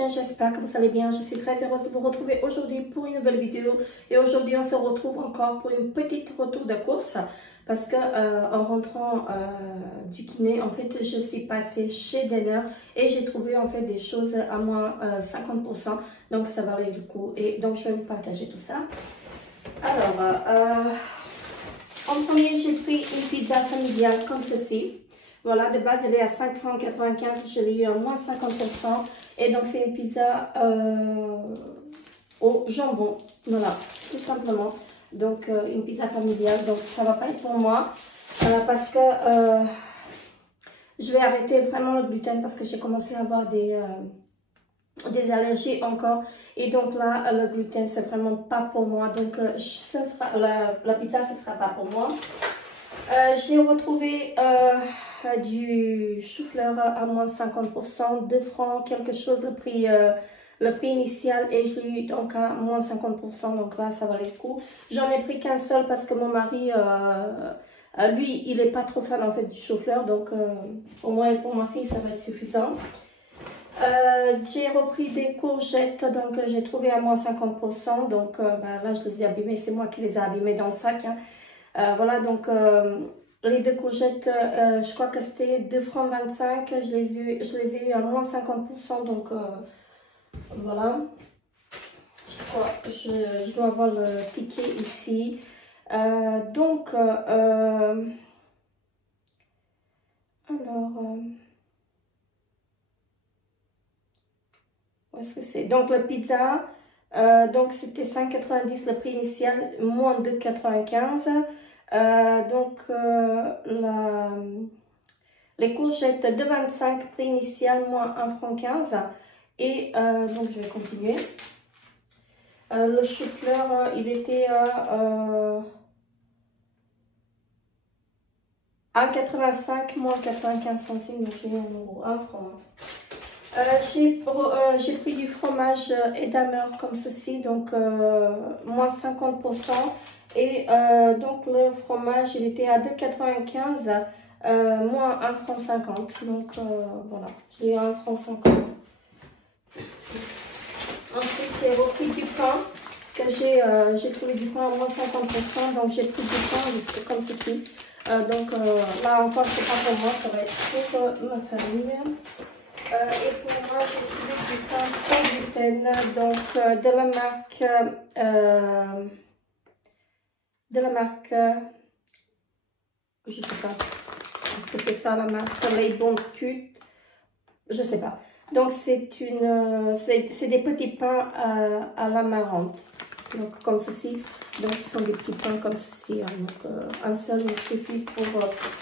chaîne, j'espère que vous allez bien. Je suis très heureuse de vous retrouver aujourd'hui pour une nouvelle vidéo. Et aujourd'hui, on se retrouve encore pour une petite retour de course. Parce que en rentrant du kiné, en fait, je suis passée chez Denner et j'ai trouvé en fait des choses à moins 50%. Donc, ça valait du coup. Et donc, je vais vous partager tout ça. Alors, en premier, j'ai pris une pizza familiale comme ceci. Voilà, de base, elle est à 5,95 francs. Je l'ai eu à moins 50%. Et donc, c'est une pizza au jambon. Voilà, tout simplement. Donc, une pizza familiale. Donc, ça va pas être pour moi. Parce que je vais arrêter vraiment le gluten. Parce que j'ai commencé à avoir des allergies encore. Et donc là, le gluten, c'est vraiment pas pour moi. Donc, ça sera, la pizza, ce sera pas pour moi. J'ai retrouvé du chou-fleur à moins de 50%, 2 francs, quelque chose, le prix initial, et je l'ai eu donc à moins de 50%, donc là ça valait le coup. J'en ai pris qu'un seul parce que mon mari, lui, il n'est pas trop fan en fait du chou-fleur, donc au moins pour ma fille ça va être suffisant. J'ai repris des courgettes, donc j'ai trouvé à moins 50%, donc là je les ai abîmées, c'est moi qui les ai abîmées dans le sac, hein. Voilà, donc les deux courgettes, je crois que c'était 2,25 francs. Je les ai eu à moins 50%, donc voilà. Je crois que je dois avoir le ticket ici. Donc, alors, où est-ce que c'est? Donc, la pizza, donc c'était 5,90 le prix initial, moins 2,95. Les courgettes de 25 prix initial, moins 1,15 franc. Et donc je vais continuer. Le chou-fleur, il était à 1,85, moins 95 centimes, donc j'ai eu 1 euro, 1 franc. J'ai pris du fromage Edamer comme ceci, donc moins 50%. Et donc le fromage, il était à 2,95, moins 1,50 franc. Donc voilà, j'ai 1,50 franc. Ensuite, j'ai repris du pain, parce que j'ai trouvé du pain à moins 50%, donc j'ai pris du pain comme ceci. Donc là encore, c'est pas pour moi, ça va être pour ma famille. Et pour moi, j'ai trouvé du pain sans gluten, donc de la marque, je sais pas, est-ce que c'est ça la marque, les bons cuts, je sais pas. Donc c'est des petits pains à l'amarante, donc comme ceci. Donc ce sont des petits pains comme ceci, hein. Donc un seul me suffit pour,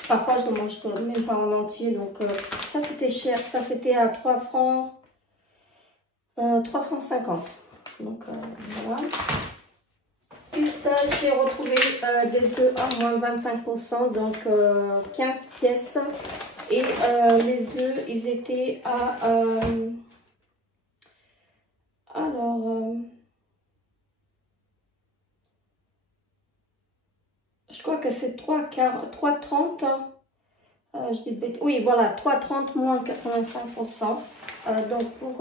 parfois je ne mange même pas en entier. Donc ça c'était cher, ça c'était à 3 francs, 3 francs 50. Donc voilà. Ensuite j'ai retrouvé des œufs à moins 25%, donc 15 pièces. Et les œufs, ils étaient à je crois que c'est 3,30. Je dis bête. Oui, voilà, 3,30 moins 85%. Donc pour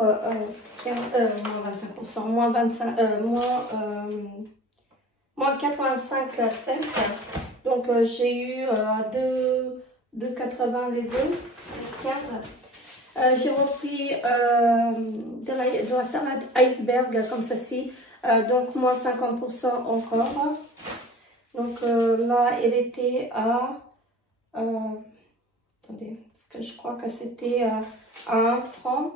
moins 25%, moins 85 cents. Donc j'ai eu 2,80 les œufs, 15. J'ai repris de la salade iceberg comme ceci, donc moins 50% encore. Donc là, elle était à... attendez, parce que je crois que c'était à 1 franc.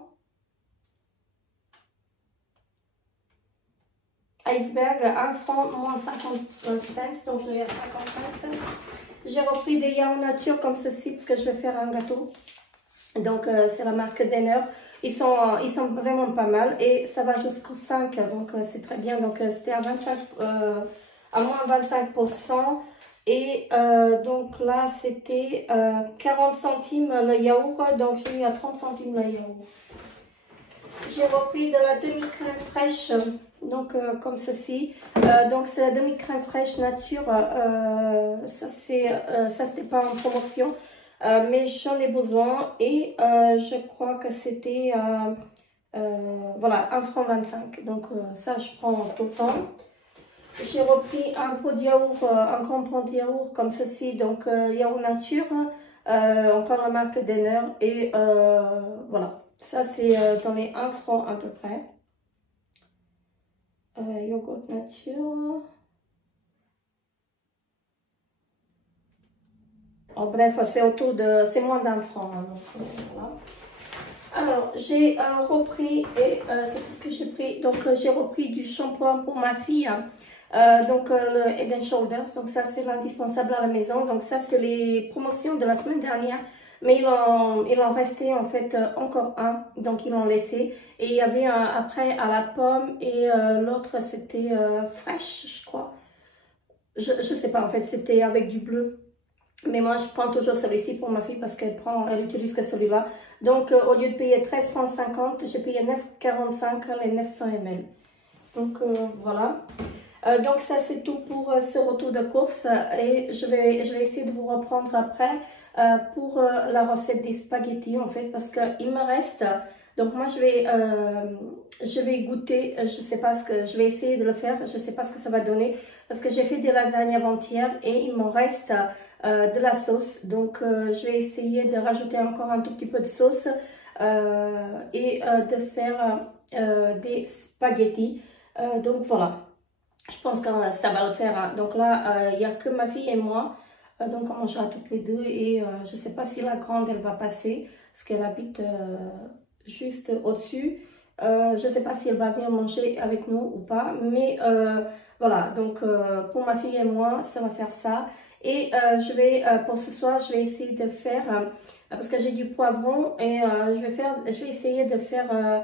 Iceberg, 1 franc, moins 50 cents, donc je l'ai à 55 cents. J'ai repris des yaourts nature comme ceci, parce que je vais faire un gâteau. Donc c'est la marque Denner. Ils sont vraiment pas mal et ça va jusqu'au 5, donc c'est très bien. Donc c'était à 25, à moins 25%. Et donc là c'était 40 centimes le yaourt, donc j'ai eu à 30 centimes le yaourt. J'ai repris de la demi-crème fraîche, donc comme ceci. Donc c'est la demi-crème fraîche nature, ça c'était pas en promotion. Mais j'en ai besoin et je crois que c'était Voilà, 1,25 franc. Donc ça, je prends tout le temps. J'ai repris un pot de yaourt, un grand pot de yaourt comme ceci. Donc yaourt nature, encore la marque Denner. Et voilà, ça c'est dans les 1 franc à peu près. Yogourt nature. Oh, bref, c'est autour de, c'est moins d'1 franc. Hein, donc, voilà. Alors, j'ai repris, et c'est tout ce que j'ai pris. Donc, j'ai repris du shampoing pour ma fille. Donc, le Head & Shoulders. Donc, ça, c'est l'indispensable à la maison. Donc, ça, c'est les promotions de la semaine dernière. Mais il en restait en fait encore un. Donc, ils l'ont laissé. Et il y avait un après à la pomme. Et l'autre, c'était fraîche, je crois. Je sais pas, en fait, c'était avec du bleu. Mais moi, je prends toujours celui-ci pour ma fille parce qu'elle utilise que celui-là. Donc, au lieu de payer 13,50 francs, j'ai payé 9,45 les 900 ml. Donc, voilà. Donc, ça, c'est tout pour ce retour de course. Et je vais essayer de vous reprendre après pour la recette des spaghettis, en fait, parce qu'il me reste... Donc, moi, je vais goûter, je sais pas ce que... Je vais essayer de le faire, je sais pas ce que ça va donner. Parce que j'ai fait des lasagnes avant-hier et il m'en reste... de la sauce, donc je vais essayer de rajouter encore un tout petit peu de sauce et de faire des spaghettis. Donc voilà, je pense que ça va le faire. Hein. Donc là, il n'y a que ma fille et moi, donc on mangera toutes les deux et je ne sais pas si la grande elle va passer parce qu'elle habite juste au-dessus. Je ne sais pas si elle va venir manger avec nous ou pas, mais voilà, donc pour ma fille et moi, ça va faire ça. Et pour ce soir, je vais essayer de faire, parce que j'ai du poivron, et je vais essayer de faire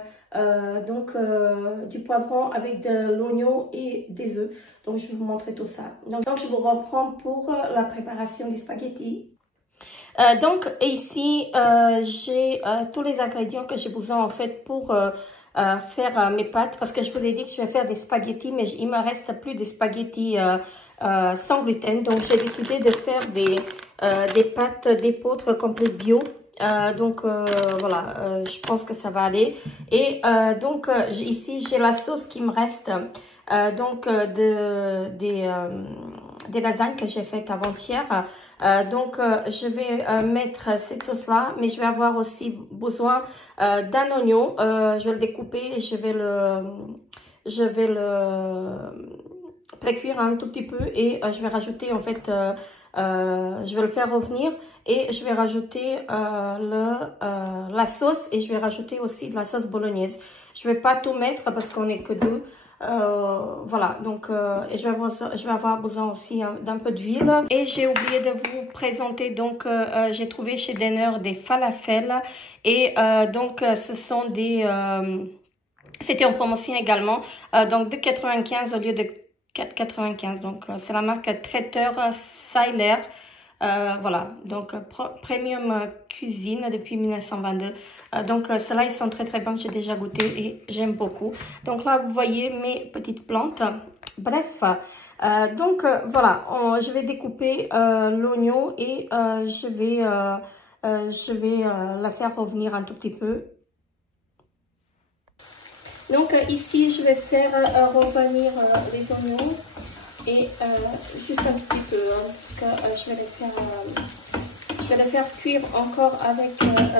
du poivron avec de l'oignon et des œufs. Donc, je vais vous montrer tout ça. Donc je vous reprends pour la préparation des spaghettis. Donc ici j'ai tous les ingrédients que j'ai besoin en fait pour faire mes pâtes, parce que je vous ai dit que je vais faire des spaghettis, mais il me reste plus des spaghettis sans gluten. Donc j'ai décidé de faire des pâtes d'épeautre complètes bio. Donc voilà, je pense que ça va aller. Et donc ici j'ai la sauce qui me reste donc des lasagnes que j'ai faites avant-hier. Donc je vais mettre cette sauce là, mais je vais avoir aussi besoin d'un oignon. Je vais le découper et je vais le précuire un tout petit peu et je vais rajouter en fait je vais le faire revenir et je vais rajouter la sauce, et je vais rajouter aussi de la sauce bolognaise. Je vais pas tout mettre parce qu'on est que deux. Voilà, donc et je vais avoir besoin aussi d'un peu d'huile. Et j'ai oublié de vous présenter, donc j'ai trouvé chez Denner des falafels, et donc ce sont des c'était en promotion également, donc de 95 au lieu de 4,95. Donc c'est la marque Traiteur Seiler. Voilà, donc Premium Cuisine depuis 1922. Donc ceux-là, ils sont très très bons, j'ai déjà goûté et j'aime beaucoup. Donc là, vous voyez mes petites plantes. Bref, donc voilà, je vais découper l'oignon et je vais la faire revenir un tout petit peu. Donc ici, je vais faire revenir les oignons. Et juste un petit peu, hein, parce que je vais les faire cuire encore avec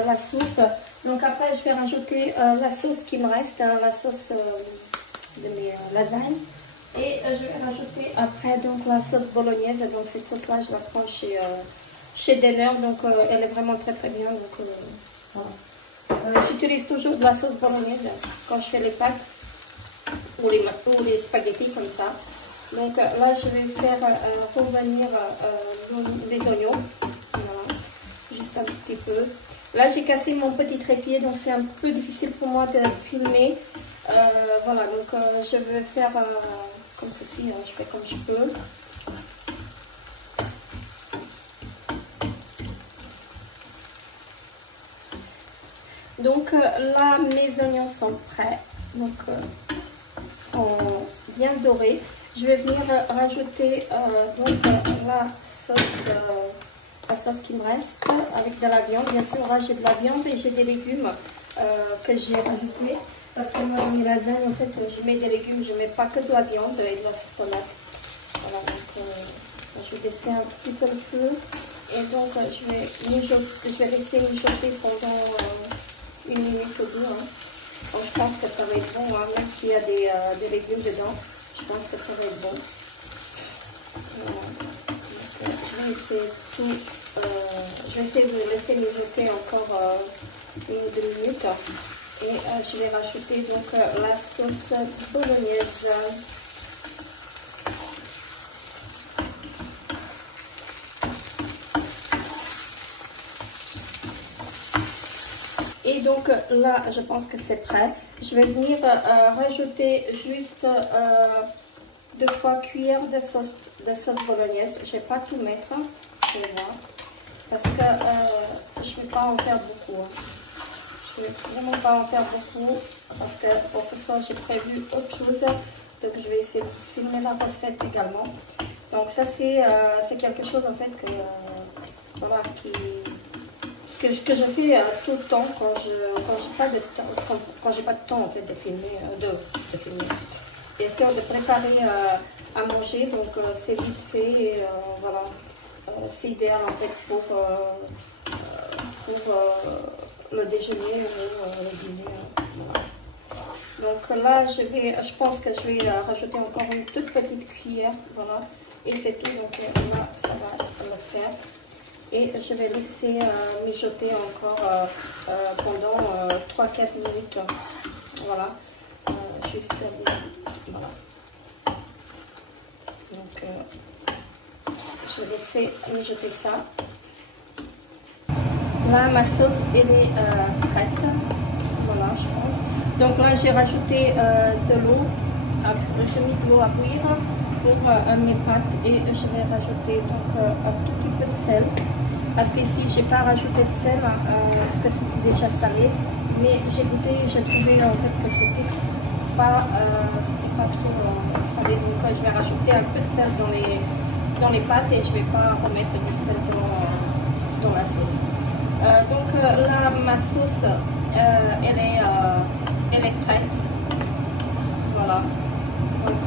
la sauce. Donc après, je vais rajouter la sauce qui me reste, hein, la sauce de mes lasagnes. Et je vais rajouter après donc la sauce bolognaise. Donc cette sauce-là, je la prends chez Denner. Donc elle est vraiment très très bien. Donc voilà. J'utilise toujours de la sauce bolognaise quand je fais les pâtes ou les spaghettis comme ça. Donc là, je vais faire revenir les oignons, voilà, juste un petit peu. Là, j'ai cassé mon petit trépied, donc c'est un peu difficile pour moi de filmer. Voilà, donc je vais faire comme ceci, hein, je fais comme je peux. Donc là, mes oignons sont prêts, donc sont bien dorés. Je vais venir rajouter donc la sauce qui me reste avec de la viande. Bien sûr, là j'ai de la viande et j'ai des légumes que j'ai rajoutés. Parce que moi dans mes lasagnes, en fait, je mets des légumes, je mets pas que de la viande et de la sauce tomate. Voilà, donc je vais baisser un petit peu le feu. Et donc je vais laisser mijoter pendant 1 minute ou 2. Hein. Donc je pense que ça va être bon, hein, même s'il y a des légumes dedans. Je pense que ça va être bon. Je vais essayer je vais essayer de laisser mijoter encore 1 ou 2 minutes. Et je vais rajouter donc la sauce bolognaise. Et donc là, je pense que c'est prêt. Je vais venir rajouter juste 2-3 cuillères de sauce bolognaise. Je ne vais pas tout mettre, je vais voir, parce que je ne vais pas en faire beaucoup. Hein. Je ne vais vraiment pas en faire beaucoup, parce que pour ce soir, j'ai prévu autre chose. Donc je vais essayer de filmer la recette également. Donc ça, c'est quelque chose en fait que, voilà, que je fais tout le temps quand j'ai pas de temps, quand j'ai pas de temps en fait de filmer, Bien sûr, de préparer à manger, donc c'est vite fait et voilà, c'est idéal en fait pour le déjeuner ou le dîner. Voilà. Donc là, je pense que je vais rajouter encore une toute petite cuillère, voilà, et c'est tout. Donc là, ça va le faire. Et je vais laisser mijoter encore pendant 3-4 minutes. Voilà. Juste voilà. Donc, je vais laisser mijoter ça. Là, ma sauce, elle est prête. Voilà, je pense. Donc là, j'ai rajouté de l'eau. J'ai mis de l'eau à bouillir pour mes pâtes et je vais rajouter donc un tout petit peu de sel. Parce qu'ici, je n'ai pas rajouté de sel parce que c'était déjà salé. Mais j'ai goûté, j'ai trouvé en fait que c'était pas trop salé. Donc je vais rajouter un peu de sel dans les pâtes et je ne vais pas remettre du sel dans la sauce. Donc là, ma sauce, elle est prête. Voilà. Donc,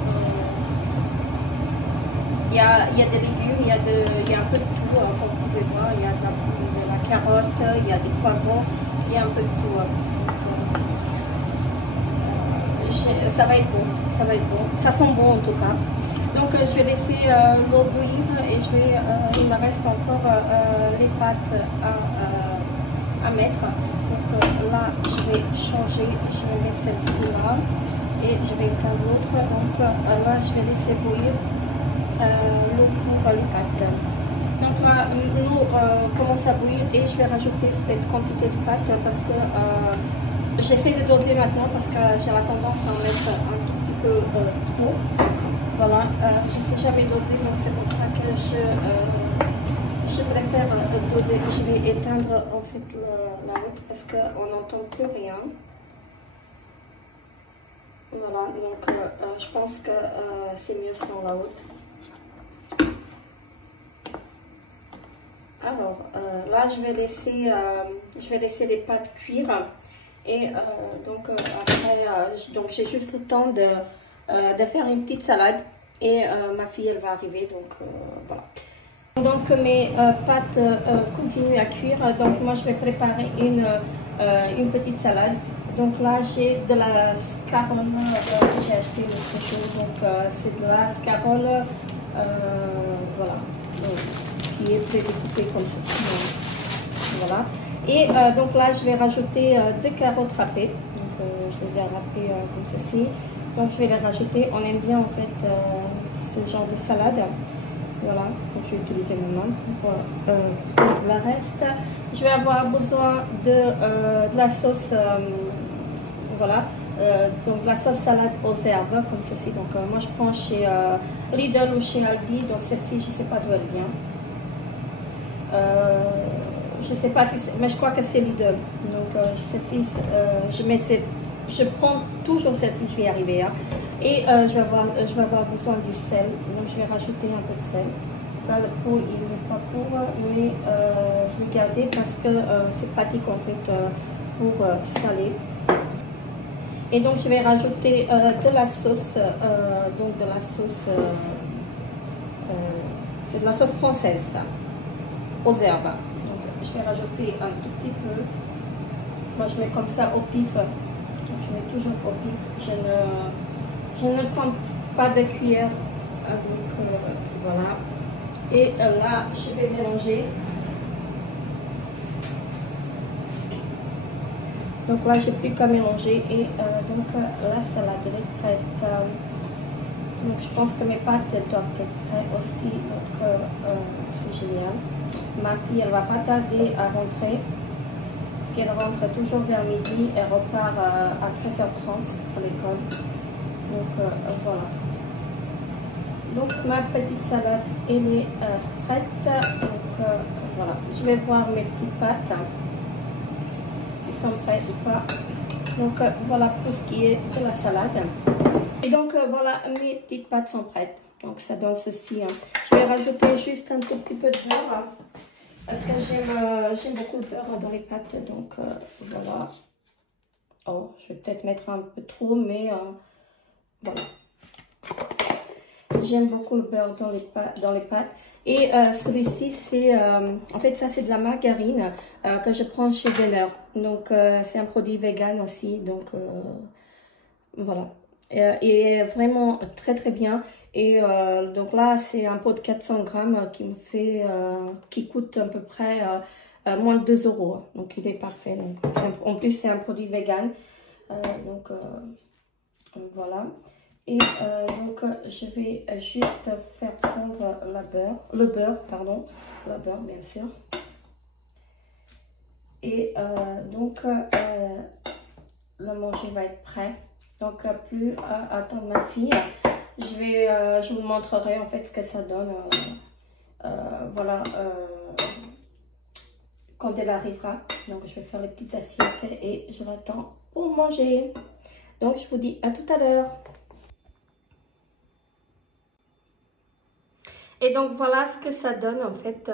il y a des légumes, il y a un peu de tout, comme vous pouvez voir. Il y a de la carotte, il y a des poivrons, il y a un peu de tout. Ça va être bon, ça va être bon. Ça sent bon en tout cas. Donc je vais laisser l'eau bouillir et il me reste encore les pâtes à mettre. Donc là, je vais changer, je vais mettre celle-ci là et je vais éteindre l'autre. Donc là, je vais laisser bouillir l'eau pour les pâtes. Donc là, l'eau commence à bouillir et je vais rajouter cette quantité de pâtes parce que j'essaie de doser maintenant parce que j'ai la tendance à en mettre un tout petit peu trop. Voilà, je sais jamais doser, donc c'est pour ça que je préfère doser. Je vais éteindre en fait la route parce qu'on n'entend plus rien. Voilà, donc je pense que c'est mieux sans la haute. Alors là, je vais laisser les pâtes cuire et donc après, donc j'ai juste le temps de faire une petite salade et ma fille elle va arriver, donc voilà. Pendant que mes pâtes continuent à cuire, donc moi je vais préparer une petite salade. Donc là j'ai de la scarole, j'ai acheté autre chose, donc c'est de la scarole, voilà, donc, qui est prédécoupée comme ceci, voilà. Et donc là je vais rajouter 2 carottes râpées, donc je les ai râpées comme ceci. Donc je vais les rajouter, on aime bien en fait ce genre de salade. Voilà, donc je vais utiliser mes mains pour le reste. Je vais avoir besoin de la sauce, voilà, donc la sauce salade aux herbes, comme ceci. Donc moi je prends chez Lidl ou chez Aldi, donc celle-ci je ne sais pas d'où elle vient. Je ne sais pas si c'est, mais je crois que c'est Lidl. Donc celle-ci, je prends toujours celle-ci, je vais y arriver. Hein. Et je vais avoir besoin du sel, donc je vais rajouter un peu de sel. Là, le pot il n'est pas pour, mais je l'ai gardé parce que c'est pratique en fait pour saler. Et donc je vais rajouter de la sauce, donc de la sauce, c'est de la sauce française ça, aux herbes. Donc je vais rajouter un tout petit peu. Moi je mets comme ça au pif, donc je mets toujours au pif. Je ne prends pas de cuillère, donc voilà. Et là je vais mélanger. Donc là, j'ai plus qu'à mélanger et donc la salade est prête. Donc je pense que mes pâtes doivent être prêtes aussi. Donc c'est génial. Ma fille, elle va pas tarder à rentrer. Parce qu'elle rentre toujours vers midi. Elle repart à 13h30 à l'école. Donc voilà. Donc ma petite salade, elle est prête. Donc voilà. Je vais voir mes petites pâtes. Sont prêts ou pas. Donc voilà pour ce qui est de la salade. Et donc voilà, mes petites pâtes sont prêtes. Donc ça donne ceci. Je vais rajouter juste un tout petit peu de beurre. Parce que j'aime beaucoup le beurre dans les pâtes. Donc voilà. Oh, je vais peut-être mettre un peu trop, mais voilà. J'aime beaucoup le beurre dans les pâtes. Et celui-ci, c'est en fait, ça c'est de la margarine que je prends chez Denner. Donc c'est un produit vegan aussi. Donc voilà. Et vraiment très très bien. Et donc là, c'est un pot de 400 grammes qui me fait, qui coûte à peu près moins de 2 €. Donc il est parfait. Donc, en plus, c'est un produit vegan. Donc voilà. Et donc je vais juste faire fondre le beurre bien sûr. Et donc le manger va être prêt. Donc plus à attendre ma fille. Je vous montrerai en fait ce que ça donne. Voilà quand elle arrivera. Donc je vais faire les petites assiettes et je l'attends pour manger. Donc je vous dis à tout à l'heure. Et donc voilà ce que ça donne en fait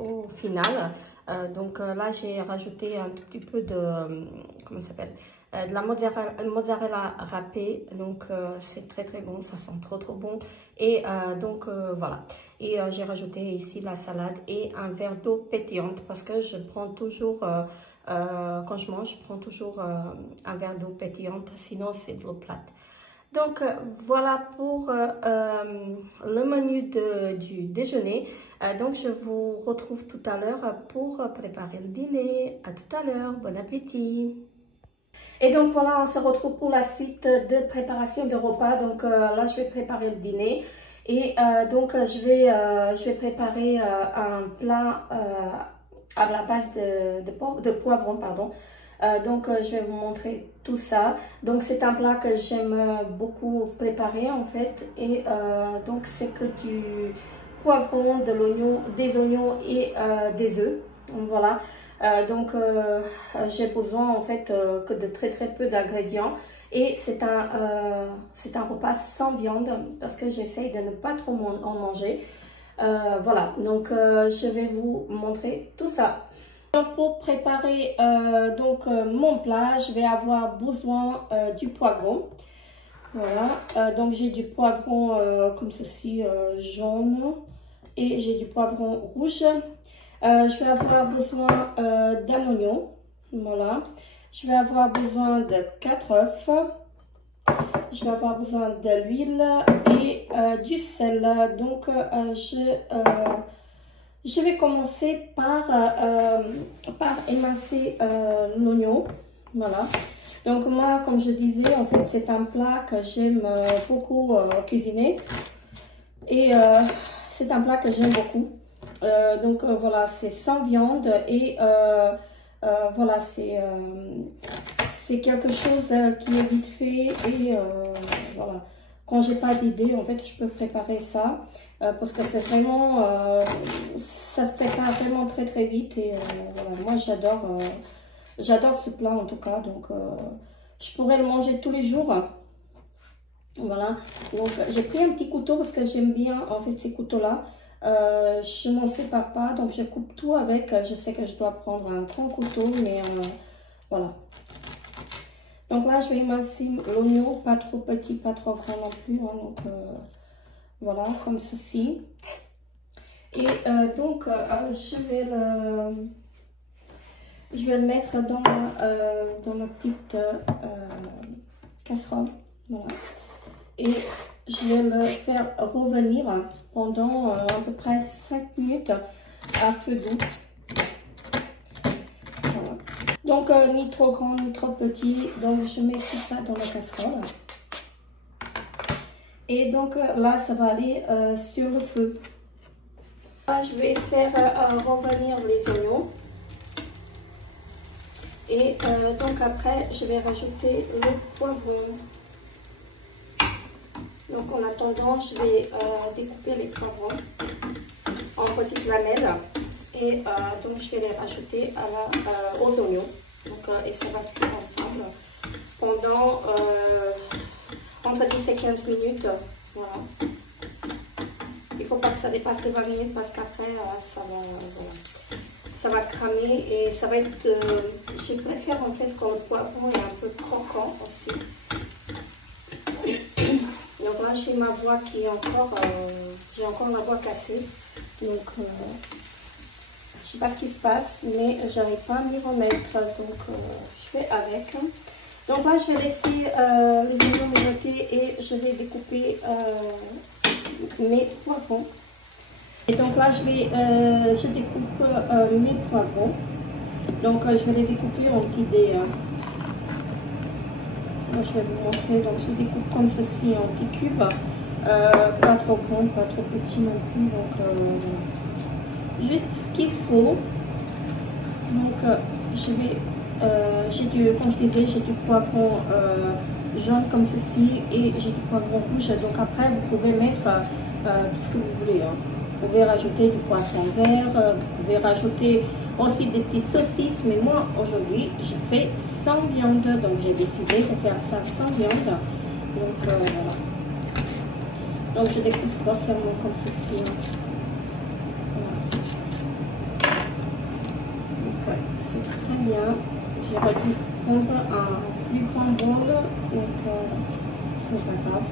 au final. Donc là j'ai rajouté un tout petit peu de, comment ça s'appelle, de la mozzarella râpée. Donc c'est très très bon, ça sent trop bon. Et donc voilà. Et j'ai rajouté ici la salade et un verre d'eau pétillante parce que je prends toujours, quand je mange, je prends toujours un verre d'eau pétillante, sinon c'est de l'eau plate. Donc voilà pour le menu du déjeuner. Donc je vous retrouve tout à l'heure pour préparer le dîner. À tout à l'heure, bon appétit. Et donc voilà, on se retrouve pour la suite de préparation de repas. Donc là, je vais préparer le dîner. Et donc je vais préparer un plat à la base de poivron, pardon. Donc je vais vous montrer tout ça. Donc c'est un plat que j'aime beaucoup préparer en fait. Et donc c'est que du poivron, de l'oignon, des oignons et des œufs. Voilà. Donc j'ai besoin en fait que de très peu d'ingrédients. Et c'est un repas sans viande parce que j'essaye de ne pas trop en manger. Voilà. Donc je vais vous montrer tout ça. Donc pour préparer mon plat, je vais avoir besoin du poivron. Voilà, donc j'ai du poivron comme ceci, jaune, et j'ai du poivron rouge. Je vais avoir besoin d'un oignon, voilà. Je vais avoir besoin de 4 œufs. Je vais avoir besoin de l'huile et du sel. Donc je vais commencer par émincer l'oignon. Voilà. Donc moi, comme je disais, en fait, c'est un plat que j'aime beaucoup cuisiner. Et c'est un plat que j'aime beaucoup. Donc voilà, c'est sans viande et voilà, c'est quelque chose qui est vite fait. Et voilà, quand j'ai pas d'idée, en fait, je peux préparer ça. Parce que c'est vraiment, ça se prépare vraiment très vite et voilà, moi j'adore ce plat en tout cas, donc je pourrais le manger tous les jours. Voilà, donc j'ai pris un petit couteau parce que j'aime bien en fait ces couteaux là. Je n'en sépare pas, donc je coupe tout avec. Je sais que je dois prendre un grand couteau, mais voilà. Donc là, je vais émincer l'oignon, pas trop petit, pas trop grand non plus. Hein, donc voilà, comme ceci. Et donc, je vais le mettre dans ma petite casserole. Voilà. Et je vais le faire revenir pendant à peu près 5 minutes à feu doux. Voilà. Donc, ni trop grand, ni trop petit. Donc, je mets tout ça dans la casserole. Et donc, là, ça va aller sur le feu. Là, je vais faire revenir les oignons. Et donc, après, je vais rajouter le poivron. Donc, en attendant, je vais découper les poivrons en petites lamelles. Et donc, je vais les rajouter aux oignons. Donc, et ça va cuire ensemble pendant entre 10 et 15 minutes. Voilà. Il ne faut pas que ça dépasse les 20 minutes parce qu'après, ça va cramer et ça va être... je préfère en fait quand le poivron est un peu croquant aussi. Donc là, j'ai ma voix qui est encore... j'ai encore ma voix cassée. Donc, je ne sais pas ce qui se passe, mais j'arrive pas à m'y remettre. Donc, je fais avec. Donc là, je vais laisser les oignons mijoter et je vais découper mes poivrons. Et donc là, je découpe mes poivrons. Donc, je vais les découper en petits dés. Je vais vous montrer. Donc, je découpe comme ceci en petits cubes. Pas trop grand, pas trop petit non plus. Donc, juste ce qu'il faut. Donc, comme je disais, j'ai du poivron jaune comme ceci et j'ai du poivron rouge. Donc, après, vous pouvez mettre tout ce que vous voulez. Hein. Vous pouvez rajouter du poivron vert, vous pouvez rajouter aussi des petites saucisses, mais moi aujourd'hui je fais sans viande, donc j'ai décidé de faire ça sans viande. Donc voilà. Donc je découpe grossièrement comme ceci. Voilà. Donc c'est très bien. J'aurais dû prendre un plus grand bol, donc c'est pas grave.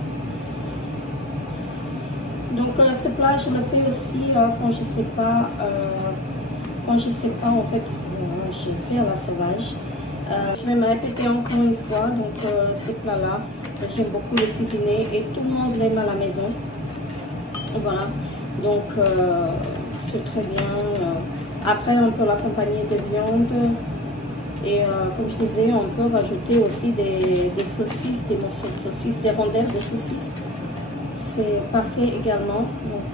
Donc ce plat je le fais aussi quand je sais pas en fait je fais à la sauvage. Je vais me répéter encore une fois. Donc ce plat là j'aime beaucoup le cuisiner et tout le monde l'aime à la maison. Voilà, donc c'est très bien. Après on peut l'accompagner de viande et comme je disais on peut rajouter aussi des saucisses, des morceaux de saucisses, des rondelles de saucisses. C'est parfait également. Donc,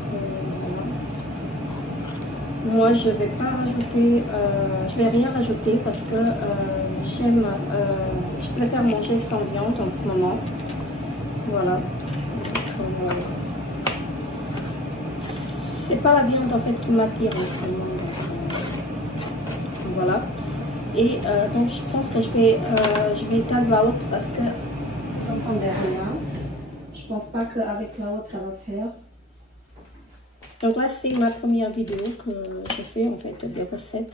voilà. Moi, je vais pas rajouter, je vais rien rajouter parce que je préfère manger sans viande en ce moment. Voilà. C'est pas la viande en fait qui m'attire en ce moment. Voilà. Et donc, je pense que je vais éteindre la haute parce que vous n'entendez rien. Je pense pas qu'avec la haute ça va faire. Donc là c'est ma première vidéo que je fais en fait des recettes.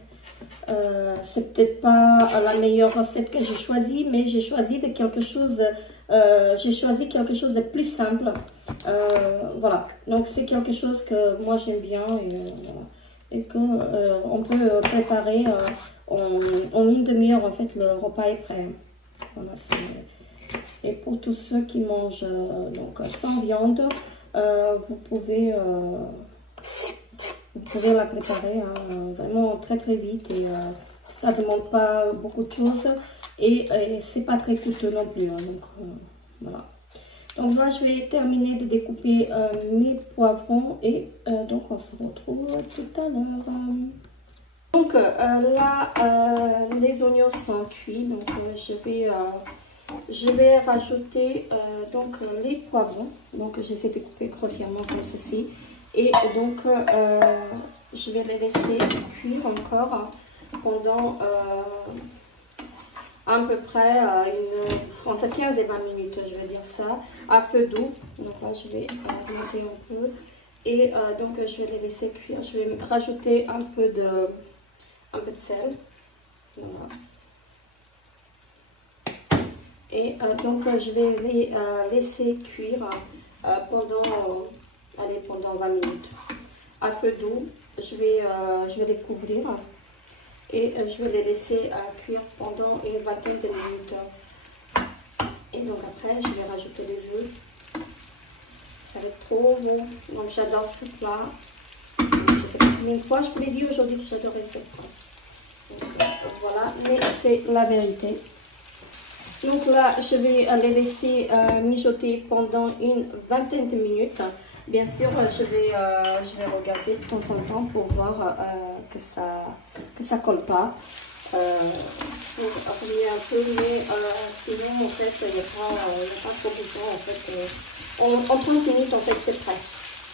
C'est peut-être pas la meilleure recette que j'ai choisie, mais j'ai choisi quelque chose de plus simple. Voilà, donc c'est quelque chose que moi j'aime bien et que on peut préparer en une demi-heure. En fait le repas est prêt. Voilà, et pour tous ceux qui mangent donc sans viande, vous pouvez la préparer vraiment très très vite et ça ne demande pas beaucoup de choses et c'est pas très coûteux non plus. Donc voilà. Donc là je vais terminer de découper mes poivrons et donc on se retrouve tout à l'heure. Donc là les oignons sont cuits, donc je vais rajouter donc les poivrons. Donc j'essaie de couper grossièrement comme ceci. Et donc je vais les laisser cuire encore pendant à peu près entre 15 et 20 minutes, je vais dire ça, à feu doux. Donc là je vais augmenter un peu. Et donc je vais les laisser cuire. Je vais rajouter un peu de sel. Voilà. Et donc je vais les laisser cuire pendant 20 minutes. À feu doux, je vais les couvrir et je vais les laisser cuire pendant une vingtaine de minutes. Et donc après, je vais rajouter les œufs. Ça va être trop bon. Donc j'adore ce plat. Je sais pas combien de fois je vous l'ai dit aujourd'hui que j'adorais ce plat. Donc voilà, mais c'est la vérité. Donc là, je vais les laisser mijoter pendant une vingtaine de minutes. Bien sûr, je vais regarder de temps en temps pour voir que ça colle pas. Pour appuyer un peu, mais sinon, en fait, il n'y a pas trop de temps. En fait, en 30 minutes, en fait, c'est prêt.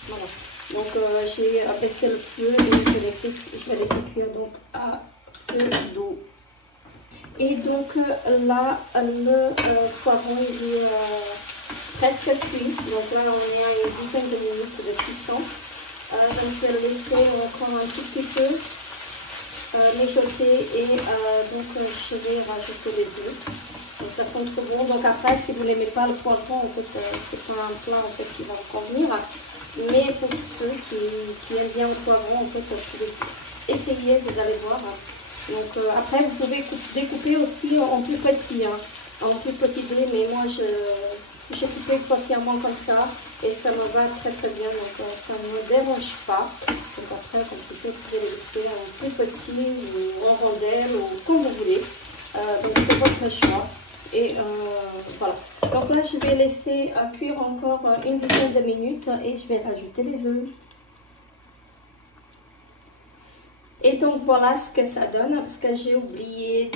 Voilà. Donc, j'ai abaissé le feu et je vais laisser cuire donc à feu doux. Et donc là, le poivron il est presque cuit. Donc là, on est à une dizaine de minutes de cuisson. Donc je vais le laisser encore un tout petit peu mijoter et donc je vais rajouter les œufs. Donc ça sent trop bon. Donc après, si vous n'aimez pas le poivron, en fait, c'est pas un plat en fait qui va vous convenir. Mais pour ceux qui aiment bien le poivron, en fait, vous pouvez essayer, vous allez voir. Donc après, vous pouvez découper aussi en plus petit, en plus petit dé, mais moi j'ai coupé grossièrement comme ça et ça me va très très bien, donc ça ne me dérange pas. Donc après, comme je sais, vous pouvez les couper en plus petit ou en rondelles ou comme vous voulez. Donc c'est votre choix. Et voilà. Donc là, je vais laisser cuire encore une dizaine de minutes et je vais rajouter les œufs. Et donc voilà ce que ça donne, parce que j'ai oublié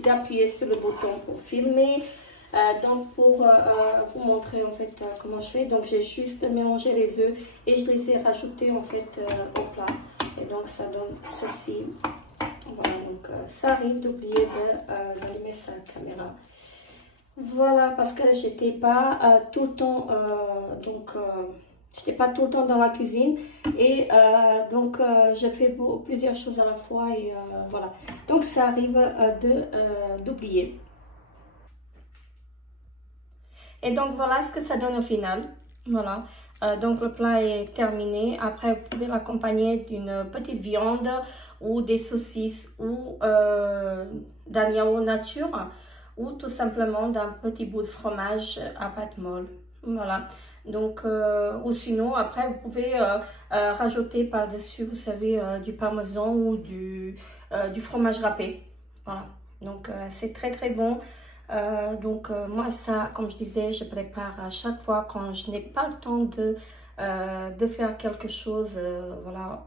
d'appuyer sur le bouton pour filmer, donc pour vous montrer en fait comment je fais. Donc j'ai juste mélangé les œufs et je les ai rajoutés en fait au plat. Et donc ça donne ceci. Voilà, donc ça arrive d'oublier d'allumer sa caméra. Voilà, parce que j'étais pas tout le temps j'étais pas tout le temps dans la cuisine et donc je fais plusieurs choses à la fois et voilà. Donc ça arrive d'oublier. Et donc voilà ce que ça donne au final. Voilà. Donc le plat est terminé. Après vous pouvez l'accompagner d'une petite viande ou des saucisses ou d'un yaourt nature ou tout simplement d'un petit bout de fromage à pâte molle. Voilà, donc ou sinon après vous pouvez rajouter par dessus, vous savez, du parmesan ou du fromage râpé. Voilà, donc c'est très très bon. Donc moi ça, comme je disais, je prépare à chaque fois quand je n'ai pas le temps de faire quelque chose, voilà,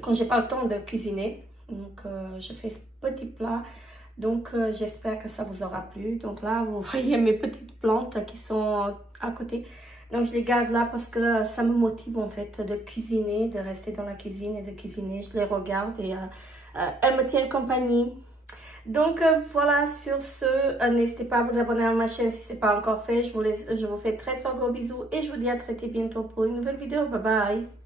quand j'ai pas le temps de cuisiner. Donc je fais ce petit plat. Donc j'espère que ça vous aura plu. Donc là vous voyez mes petites plantes qui sont à côté. Donc je les garde là parce que ça me motive en fait de cuisiner, de rester dans la cuisine et de cuisiner. Je les regarde et elles me tiennent compagnie. Donc voilà, sur ce, n'hésitez pas à vous abonner à ma chaîne si ce n'est pas encore fait. Je vous fais très très gros bisous et je vous dis à très bientôt pour une nouvelle vidéo. Bye bye.